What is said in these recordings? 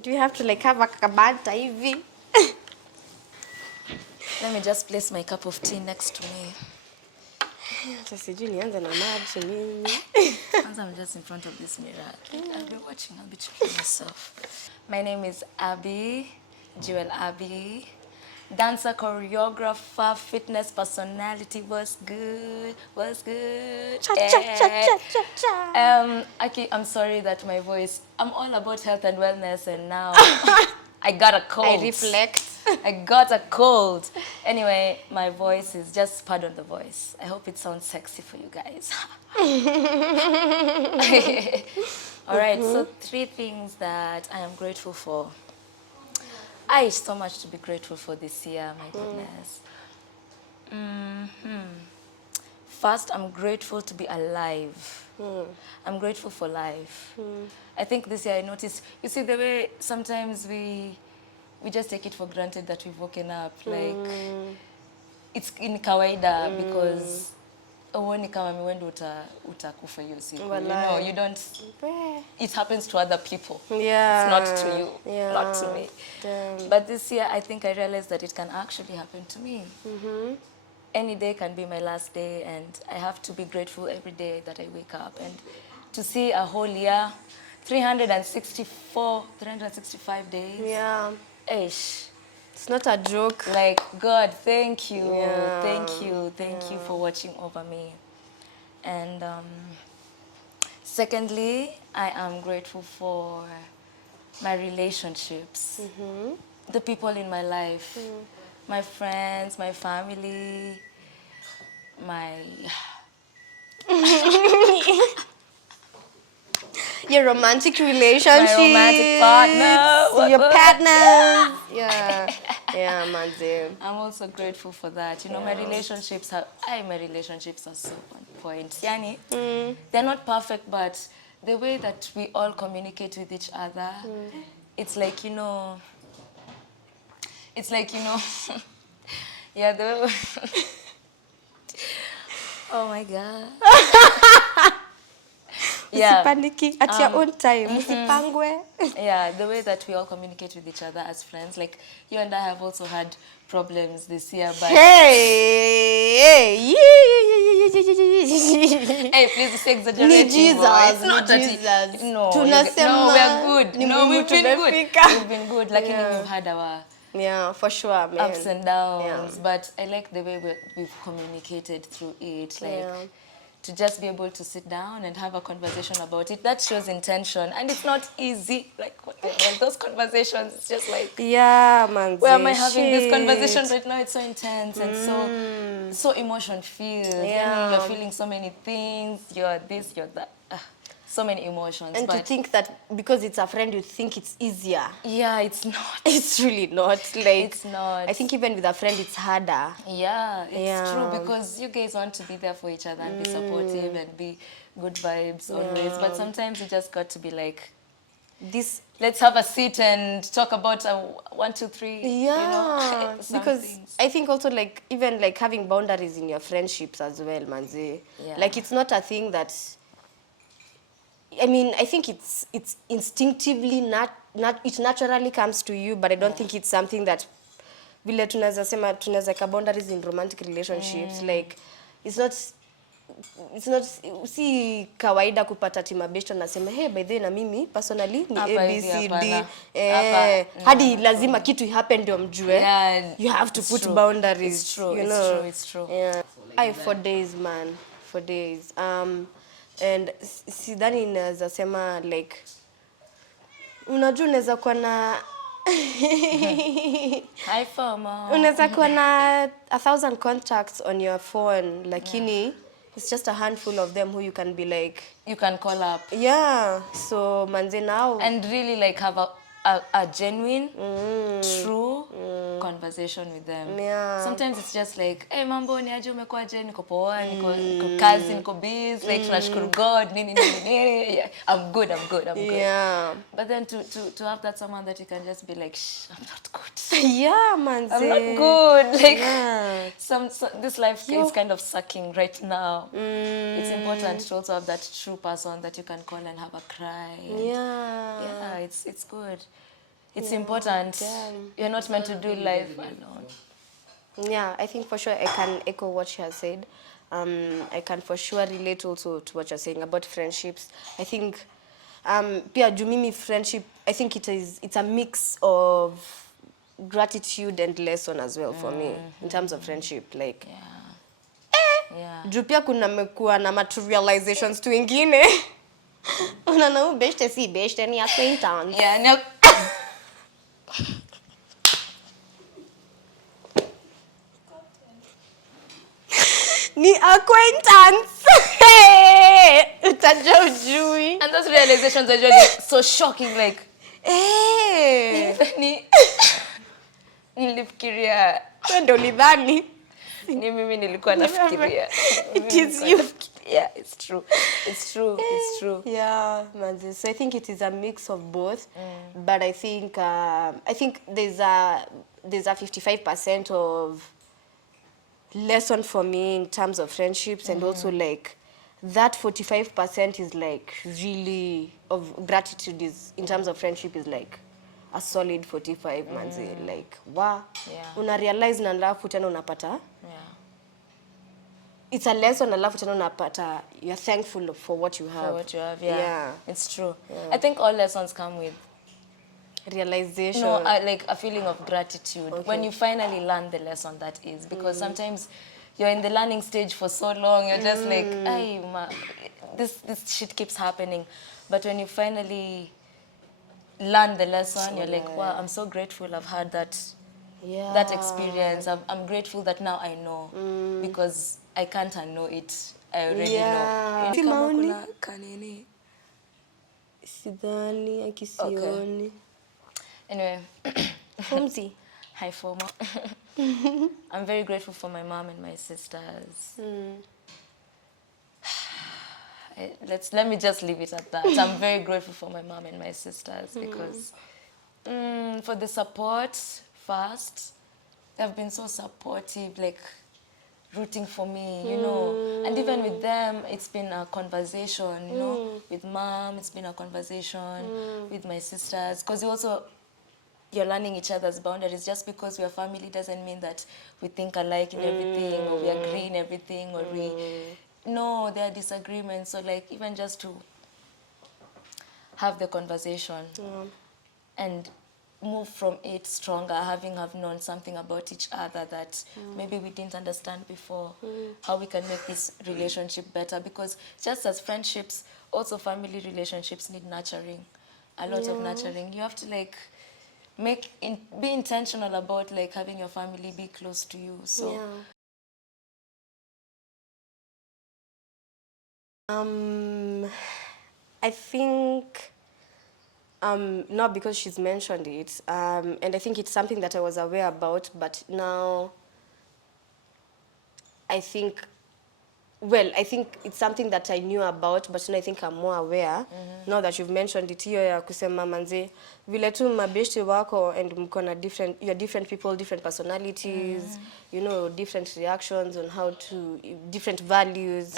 Do we have to like have a kabanta hivi? Let me just place my cup of tea next to me. Sasa sijui nianze na maji nini. Once I'm just in front of this mirror. I'll be watching, I'll be checking myself. My name is Abby, Jewel Abby. Dancer, choreographer, fitness personality. What's good? What's good? Cha cha cha cha cha cha. Okay, I'm sorry that my voice. I'm all about health and wellness, and now I got a cold. I reflect. I got a cold. Anyway, my voice is just pardon the voice. I hope it sounds sexy for you guys. All right, so 3 things that I am grateful for. I so much to be grateful for this year, my goodness. First, I'm grateful to be alive. I'm grateful for life. I think this year I noticed, you see the way sometimes we just take it for granted that we've woken up. Like, it's in kawaida because uoni kama miwendo utakufa hiyo siku. You know, you don't, it happens to other people. Yeah. It's not to you, Yeah. not to me. Damn. But this year, I think I realized that it can actually happen to me. Any day can be my last day, and I have to be grateful every day that I wake up. And to see a whole year, 365 days. Yeah. Ish. It's not a joke. Like, God, thank you. Yeah. Thank you for watching over me. And secondly, I am grateful for my relationships. The people in my life. My friends, my family, Your romantic relationship. my romantic partner. Your partners. Yeah. Yeah, manze. I'm also grateful for that. You know, my relationships are so on point. Yani, they're not perfect, but the way that we all communicate with each other, it's like, you know, yeah, oh my God. Yeah. Usipaniki at your own time. Usipangwe. Yeah, the way that we all communicate with each other as friends. Like, you and I have also had problems this year, but... Hey, Hey, please say exaggerating. Ni Jesus, bro. It's ni not that Jesus. No, Tunasema no, we are good. ni No, Mungu we've been good. tumefika. We've been good. Like, we've had our Yeah, for sure, man. ups and downs. Yeah. But I like the way we've communicated through it. Like, Yeah. to just be able to sit down and have a conversation about it. That shows intention. And it's not easy. Like, what the hell? Those conversations, it's just like... Yeah, man. Where am I having this conversation right now? It's so intense and so emotion-filled. Yeah. You're feeling so many things. You're this, you're that. So many emotions. And but to think that because it's a friend, you think it's easier. yeah, it's not. It's really not. Like, It's not. I think even with a friend, it's harder. Yeah, it's Yeah. true because you guys want to be there for each other and be supportive and be good vibes always. But sometimes you just got to be like, let's have a seat and talk about 1, 2, 3. Yeah, you know, some because things. I think also like even like having boundaries in your friendships as well, manze. Yeah. Like it's not a thing that. I mean, I think it's instinctively it naturally comes to you, but I don't think it's something that vile tunaweza ka boundaries in romantic relationships. Like it's not si kawaida kupata timabesho nasema hey, by the way na mimi personally ni Hapa hivi, ABCD hapana. hadi lazima kitu happen ndio mjue. Yeah, You have to put true. boundaries. It's true, you it's know? true, it's true. Yeah. For days, man. For days. And sidhani naweza sema like unajua unaweza kuwa na Hi, FOMO. unaweza kuwa na 1,000 contacts on your phone lakini it's just a handful of them who you can be like You can call up. yeah, so manze now And really like have a genuine, true conversation with them. Yeah. Sometimes it's just like, hey, mambo ni aje umekuaje, niko poa, niko kazi, niko busy, like tunashukuru God, nini. Yeah, I'm good. yeah. But then to have that someone that you can just be like, shh, I'm not good. Yeah, manze. I'm not good. Like Yeah. this life is kind of sucking right now. It's important to also have that true person that you can call and have a cry. Yeah. Yeah, it's good. It's important. Yeah. You're not meant to do life alone. Yeah, I think for sure I can echo what she has said. I can for sure relate also to what you're saying about friendships. I think, pia juu mimi friendship, I think it's a mix of gratitude and lesson as well for me in terms of friendship. Like, Yeah. Yeah. juu pia kuna mekuwa na materializations tu ingine. Unaona huyu beshte si beshte, ni acquaintance. Yeah, no. Ni acquaintance. Utajua ujui. And those realizations are usually so shocking, like, ni nilifikiria Wewe ndio ulidhani. ni mimi nilikuwa nafikiria. It is you. Yeah, it's true. It's true. It's true. Yeah, manzi. So I think it is a mix of both, but I think there's a 55% of lesson for me in terms of friendships, and also like that 45% is like really of gratitude is in terms of friendship is like a solid 45 manzi. Like wow, Yeah. una realize na alafu tena unapata Yeah. it's a lesson alafu tena unapata you're thankful for what you have. For what you have, yeah. Yeah. It's true. I think all lessons come with Realization. like a feeling of gratitude when you finally learn the lesson that is, because sometimes you're in the learning stage for so long, you're just like, ay, this shit keeps happening, but when you finally learn the lesson, you're like, wow, I'm so grateful I've had that Yeah. that experience. I'm grateful that now I know, because I can't unknow it. I already Yeah. know. Si Kama maoni? kuna kanini. Sidhani, akisioni. Anyway, Fumzi. hi Forma. I'm very grateful for my mom and my sisters. Let me just leave it at that. I'm very grateful for my mom and my sisters because for the support first, they've been so supportive, like rooting for me, you know. And even with them, it's been a conversation, you know. With mom, it's been a conversation. With my sisters, because you're learning each other's boundaries. Just because we're family doesn't mean that we think alike in everything, or we agree in everything, or no, there are disagreements. So like even just to have the conversation and move from it stronger, having have known something about each other that maybe we didn't understand before, how we can make this relationship better. Because just as friendships, also family relationships need nurturing, a lot of nurturing. You have to like be intentional about like having your family be close to you. So I think not because she's mentioned it, and I think it's something that I was aware about, but now I think it's something that I knew about, but now I think I'm more aware now that you've mentioned it. Hiyo ya kusema manze vile tu mabeshte wako and mko na you're different people, different personalities, you know, different reactions on how to different values.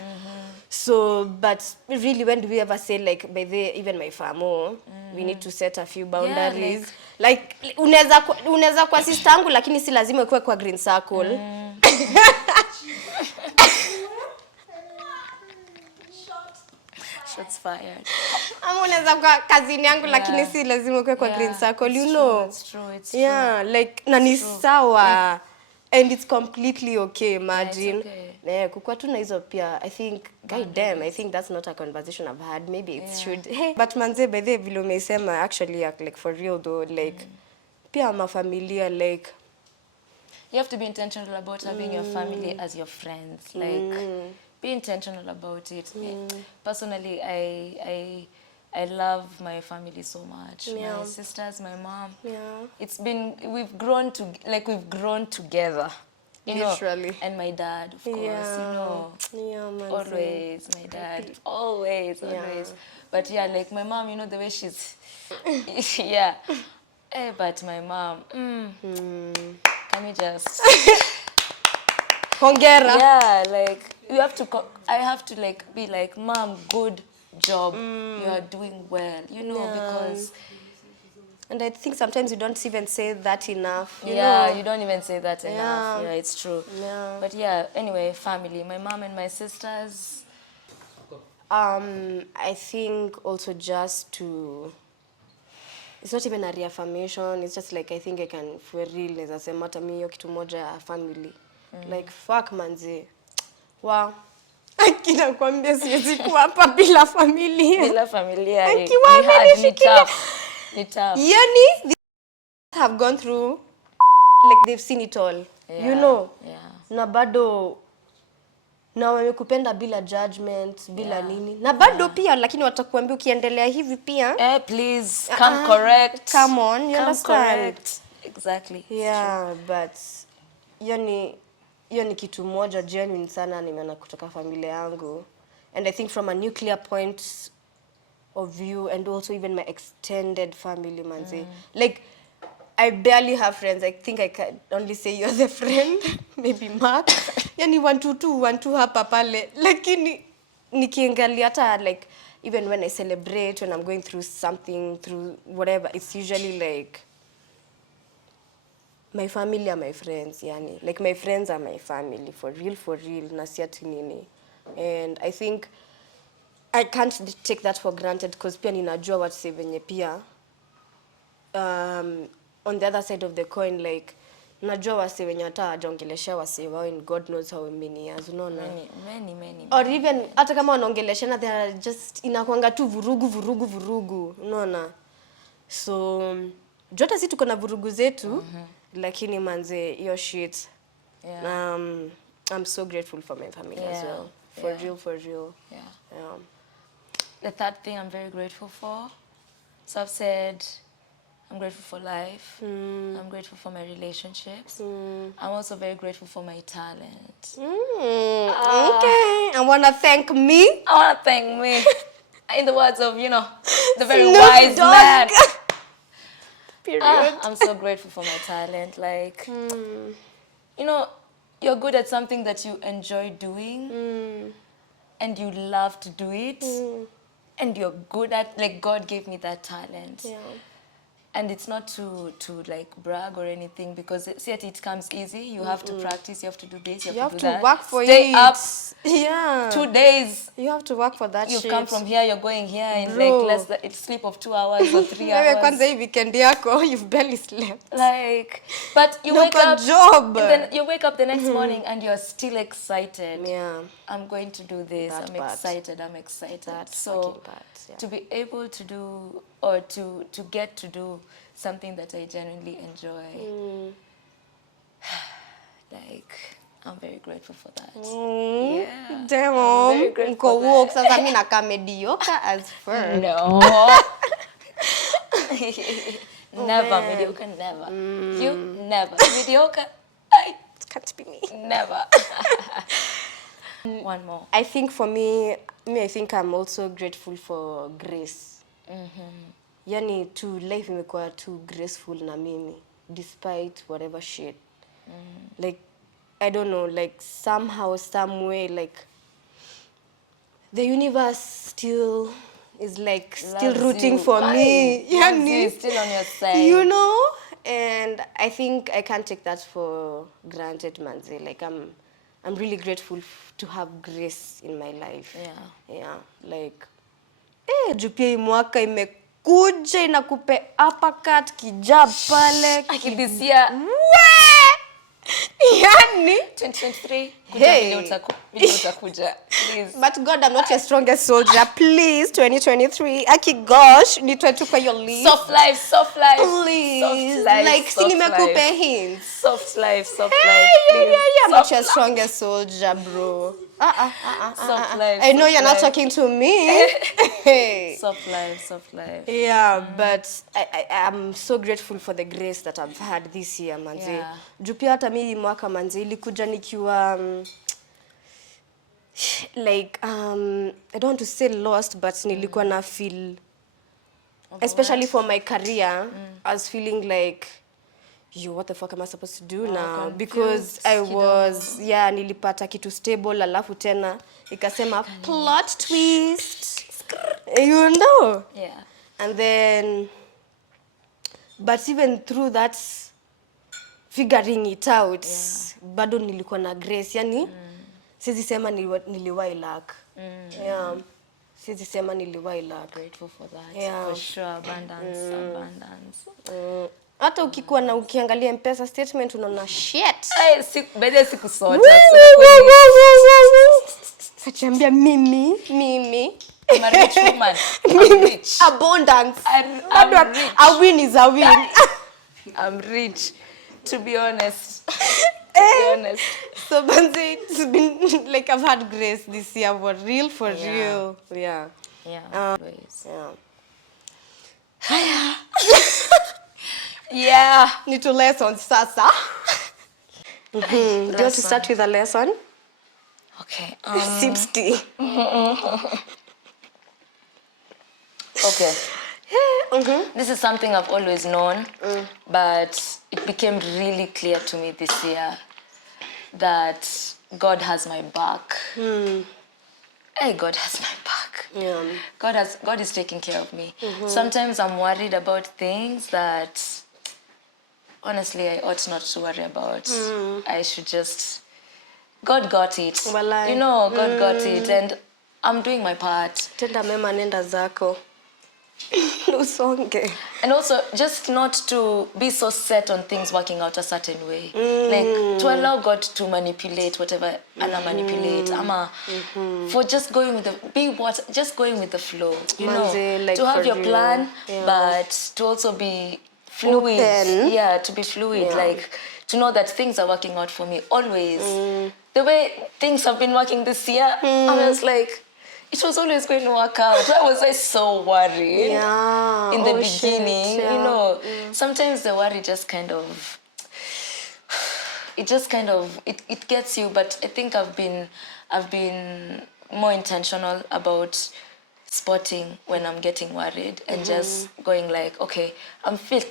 So but really, when do we ever say like by the even my famo we need to set a few boundaries, like unaweza kwa sister yangu lakini si lazima ikuwe kwa green circle. shots fired. Ama unaweza kwa kazini yangu lakini si lazima uwe kwa green circle, you know. It's true. Yeah, like na ni sawa, and it's completely okay, imagine. Yeah, kukua tu na hizo pia, I think god damn, I think that's not a conversation I've had. Maybe it should. But manze by the vile umesema actually like for real though, like pia mafamilia, like you have to be intentional about having your family as your friends. Like be intentional about it. Personally, I love my family so much. Yeah. My sisters, my mom. Yeah. We've grown together. You Literally. know, and my dad, of course, you know. Yeah, man. Always, my dad. Always. But yeah, like my mom, you know, the way she's yeah. But my mom, can you just Hongera. yeah, like I have to like be like, Mom, good job, you are doing well, you know, because And I think sometimes you don't even say that enough. You Yeah, know? you don't even say that enough. Yeah, it's true. Yeah. But yeah, anyway, family. My mom and my sisters. I think also just to, it's not even a reaffirmation, it's just like I think I can for real neza sema hata mimi hiyo kitu moja ya family. Like fuck manzi. Wow. Akina kwambia siwezi kuwa hapa bila familia. Bila familia. Akiwa amenishikilia. Ni tough. Yani, they have gone through, like they've seen it all. Yeah, You know? yeah. Na bado na wamekupenda bila judgment, bila nini. Na bado pia lakini watakuambia ukiendelea hivi pia. Please come correct. Come on, you come understand? Correct. Exactly. Yeah, but hiyo ni kitu moja genuine sana nimeona kutoka familia yangu. And I think from a nuclear point of view and also even my extended family manzi. Like I barely have friends. I think I can only say you're the friend. Maybe Mark. Yani 1 hapa pale. Lakini nikiangalia hata like even when I celebrate, when I'm going through something, through whatever, it's usually like my family are my friends, yani. Like my friends are my family, for real, na si ati nini. And I think I can't take that for granted because pia ninajua what say venye pia on the other side of the coin, like najua wase wenye hata hawajaongelesha wase wao in God knows how many years, unaona? Many. Or even hata kama wanaongeleshana they are just inakuanga tu vurugu, unaona? So jota si tuko na vurugu zetu, lakini manze hiyo shit. Yeah. I'm so grateful for my family as well. For real. Yeah. Yeah. The third thing I'm very grateful for. So I've said I'm grateful for life. I'm grateful for my relationships. I'm also very grateful for my talent. Okay. I want to thank me. I want to thank me. In the words of, the very Snoop wise Dogg. man. Period. I'm so grateful for my talent. Like, you're good at something that you enjoy doing and you love to do it. And you're good at, like, God gave me that talent. Yeah. And it's not to like brag or anything because see it comes easy. You have to practice, you have to do this, you have to do that. work for Stay it. up. Yeah. 2 days. You have to work for that You've shit. come from here, you're going here in Bro. like less than a sleep of 2 hours or 3 Wewe hours. kwanza hii weekend yako, you've barely slept. Like, but you No wake up. job. And then you wake up the next morning and you're still excited. Yeah. I'm going to do this. That I'm part. excited. I'm excited. That So fucking part, yeah. to be able to do or to get to do something that I genuinely enjoy, like I'm very grateful for that. Yeah. Damn. I'm very grateful Uko for walk that. sasa mimi nakaa mediocre as fuck. No. Never mediocre. Never. You never mediocre. I Can't be me. never. One more. I think for me, I think I'm also grateful for grace. Yani to life imekuwa too graceful na mimi despite whatever shit. Like I don't know, like somehow, some way, like the universe still is like still Loves rooting you. for me. Loves Yani, you, still on your side. you know? And I think I can't take that for granted, manze. Like I'm really grateful to have grace in my life. Yeah, like juu pia hii mwaka imekuja inakupe uppercut kijab pale. This year, Yani 2023, Hey. vile utakuja. Please. but God, I'm not your strongest soldier. Please, 2023. Aki gosh, nitoe tu kwa your list. Soft life, soft life. Please. Soft life, Like, soft si nimekupe life. hints. Soft life, soft Hey, life. yeah. Please. I'm not Soft your life. strongest soldier, bro. Soft life. I know soft you're not life. talking to me. Hey. Soft life, soft life. Yeah, but I'm so grateful for the grace that I've had this year, manzi. Yeah. Juu pia hata mimi mwaka manzi ilikuja nikiwa like I don't want to say lost, but nilikuwa na feel, especially for my career, I was feeling like, what the fuck am I supposed to do now? Because I was, nilipata kitu stable, alafu tena ikasema plot twist. You know? Yeah. And then but even through that figuring it out, bado nilikuwa na grace, yani siwezi sema niliwahi lack. Yeah, siwezi sema niliwahi lack. Grateful for that. Yeah. For sure, abundance. Hata ukikuwa na ukiangalia M-Pesa statement unaona shit. Baada sikusota. Achambia mimi. I'm a rich woman. I'm rich. Abundance. I'm rich. A win is a win. I'm rich, to be honest. So Banze, it's been like I've had grace this year for real. Yeah. Always. Yeah. Yeah. Need to lesson sasa. Do you want to start with a lesson? Okay. Sips tea. Okay. This is something I've always known, but it became really clear to me this year that God has my back. Hey, God has my back. Yeah. God is taking care of me. Sometimes I'm worried about things that honestly I ought not to worry about. I should just God got it. Walai. You know, God got it, and I'm doing my part. Tenda mema nenda zako. Usonge. And also, just not to be so set on things working out a certain way. Like, to allow God to manipulate whatever Anna manipulate. For just going with just going with the flow. You Manze, know, like to have for your real. plan, Yeah. but to also be fluid. Open. Yeah, to be fluid. Yeah. Like, to know that things are working out for me always. The way things have been working this year, I was like, it was always going to work out. Why was I so worried? Yeah. In the shit, beginning, yeah. you know, sometimes the worry just kind of, it gets you. But I think I've been more intentional about spotting when I'm getting worried and just going like, okay, I'm feeling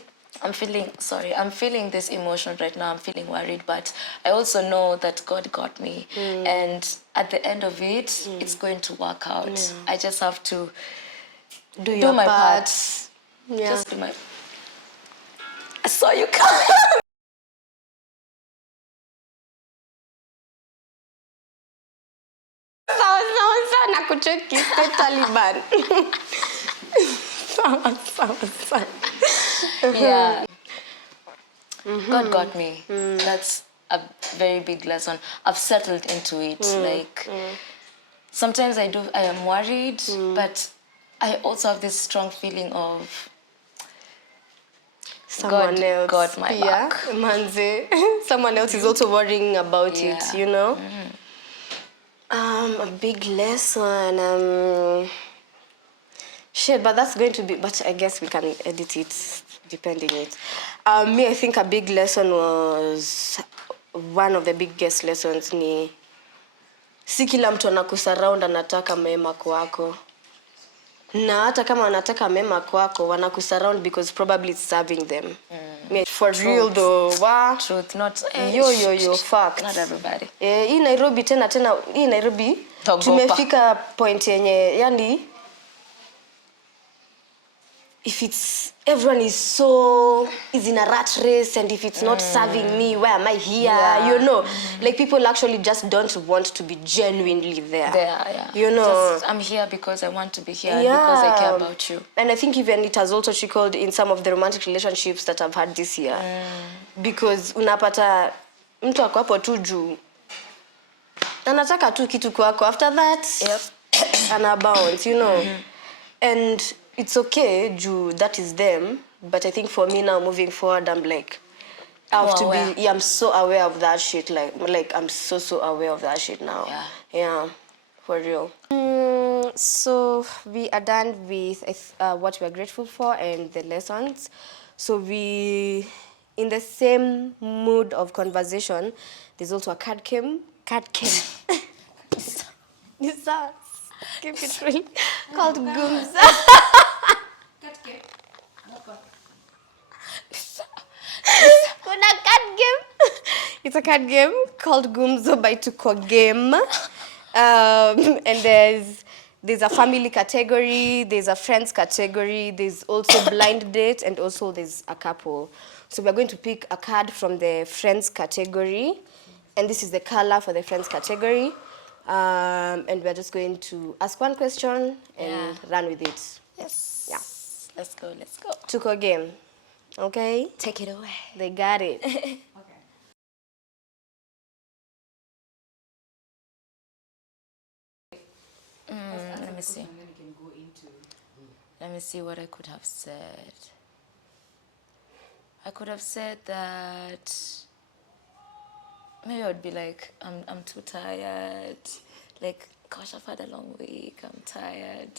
this emotion right now. I'm feeling worried, but I also know that God got me. And at the end of it, it's going to work out. Yeah. I just have to Do my part. Yeah. Just do my... I saw you coming. Sawa nakucheki stay Taliban. Sawa. Yeah. God got me. That's a very big lesson. I've settled into it. Like, sometimes I am worried, but I also have this strong feeling of Someone God else got my back. Manze. Someone else is also worrying about Yeah. it, you know? A big lesson. Shit, but that's going to be, but I guess we can edit it depending it. Me, I think a big lesson was, one of the biggest lessons ni, si kila mtu anakusurround anataka mema kwako. Na hata kama wanataka mema kwako, wanakusurround because probably it's serving them. For real though, wow. Truth, not... Yo, fact. Not everybody. Hii Nairobi hii Nairobi, Togopa. tumefika point yenye, yani, if it's, everyone is in a rat race, and if it's not serving me, why am I here? Yeah. You know, like people actually just don't want to be genuinely there. Yeah. You know. Just, I'm here because I want to be here, and because I care about you. And I think even it has also trickled in some of the romantic relationships that I've had this year. Because unapata mtu ako hapo tu juu anataka tu kitu kwako. After that, ana bounce, you know. And it's okay, juu, that is them. But I think for me now, moving forward, I'm like, I have to be, I'm so aware of that shit. Like I'm so aware of that shit now. Yeah, for real. So we are done with what we are grateful for and the lessons. So we, in the same mood of conversation, there's also a card game. Nisa, keep it real. Called Gumzo. Kuna card game. It's a card game called Gumzo by Tuko Game. And there's there's a family category, there's a friends category, there's also blind date, and also there's a couple. So we're going to pick a card from the friends category, and this is the color for the friends category. And we're just going to ask one question and run with it. Yes. Yeah. Let's go. Tuko game. Okay? Take it away. They got it. Let me see. Let me see what I could have said. I could have said that maybe I would be like, I'm too tired. Like, gosh, I've had a long week. I'm tired.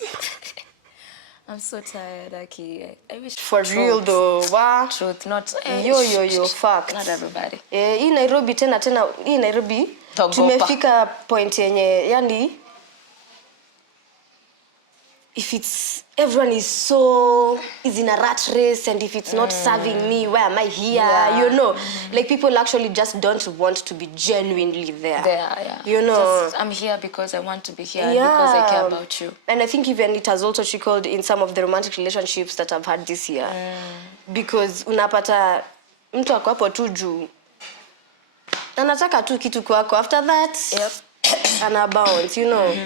I'm so tired, Aki. I wish For real though, wow. truth, not Yo, fact. not everybody. Hii Nairobi tena hii Nairobi Togopa. tumefika point yenye yani if it's everyone is in a rat race, and if it's not serving me, why am I here? Yeah. You know, like people actually just don't want to be genuinely there. Yeah. You know, Just, I'm here because I want to be here and because I care about you. And I think even it has also trickled in some of the romantic relationships that I've had this year. Because unapata mtu ako hapo tu juu anataka tu kitu kwako, after that ana bounce, you know.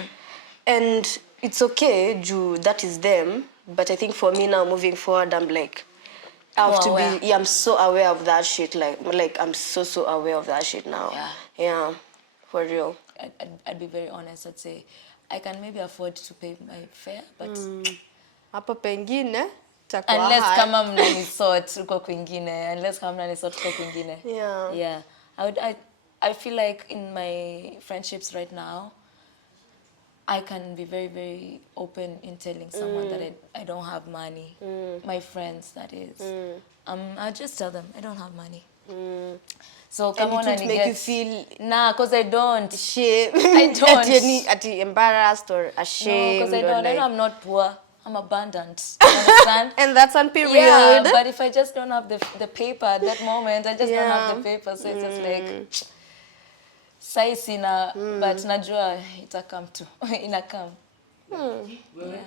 And it's okay, that is them. But I think for me now, moving forward, I'm like, I have to be. Yeah, I'm so aware of that shit. Like I'm so aware of that shit now. Yeah, for real. I'd be very honest. I'd say I can maybe afford to pay my fare, but Hapo pengine unless kama mnanisort uko kwingine, Yeah. I feel like in my friendships right now, I can be very, very open in telling someone that I don't have money. My friends, that is. I'll just tell them I don't have money. So come on and make you feel because I don't. shame. I don't. At embarrassed or ashamed. No, because I don't. Like, I know I'm not poor. I'm abundant. You understand? and that's on period. Yeah, but if I just don't have the paper at that moment, I just don't have the paper. So it's just like, sai sina, but najua itakam tu. Inakam. Yeah.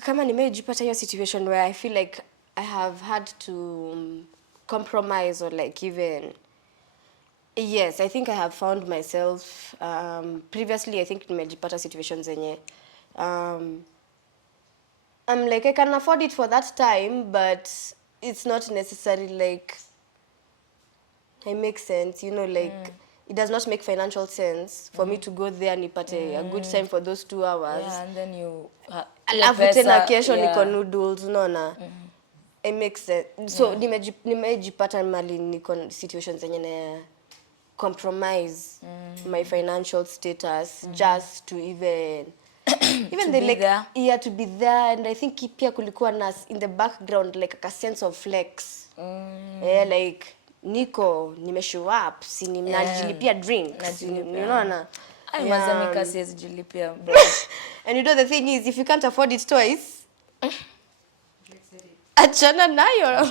Kama nimejipata hiyo situation where I feel like I have had to compromise or like even, yes, I think I have found myself previously. I think nimejipata situations zenye I'm like, I can afford it for that time, but it's not necessarily like it makes sense, you know, like it does not make financial sense for me to go there nipate a good time for those 2 hours. Yeah, and then you Alafu tena kesho niko noodles, unaona. It makes sense. So nimejipata mali niko situations zenye na compromise my financial status just to even they like there. Yeah, to be there. And I think pia kulikuwa na in the background like a sense of flex. Yeah, like niko nimeshow up, si ninajilipia drinks, unaona. I mazamika siwezi jilipia, bro. And you know the thing is, if you can't afford it twice, achana nayo.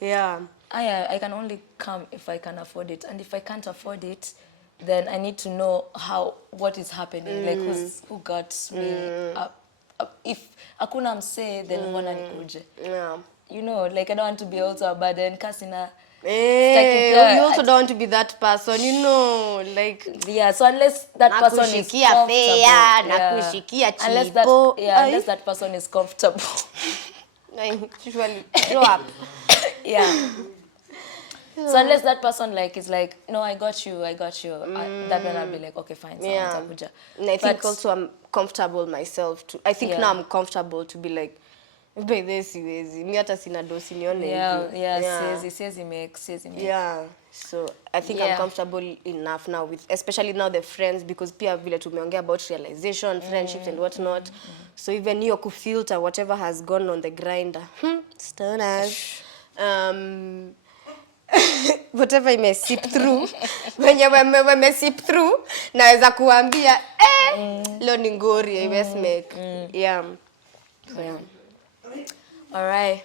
Yeah. I can only come if I can afford it, and if I can't afford it, then I need to know what is happening, like who got me. If hakuna msee, then mbona nikuje? Yeah. You know, like I don't want to be also a burden. Kasina. You also don't want to be that person, you know, like. Yeah, so unless that person is comfortable. Unless that person is comfortable. Usually show up. Yeah. So unless that person like is like, no, I got you. That when I'll be like, okay, fine. So and I think also I'm comfortable myself too. I think now I'm comfortable to be like, by this siwezi. Mi hata sina dosi nione hivyo. Siwezi make. Yeah. So I think I'm comfortable enough now with, especially now the friends, because pia vile tumeongea about realization, friendships and whatnot. So even hiyo kufilter whatever has gone on the grinder. Stoners. Whatever I may sip through, when I sip through, naweza kuambia, leo ni ngori, I best make. Yeah. All right.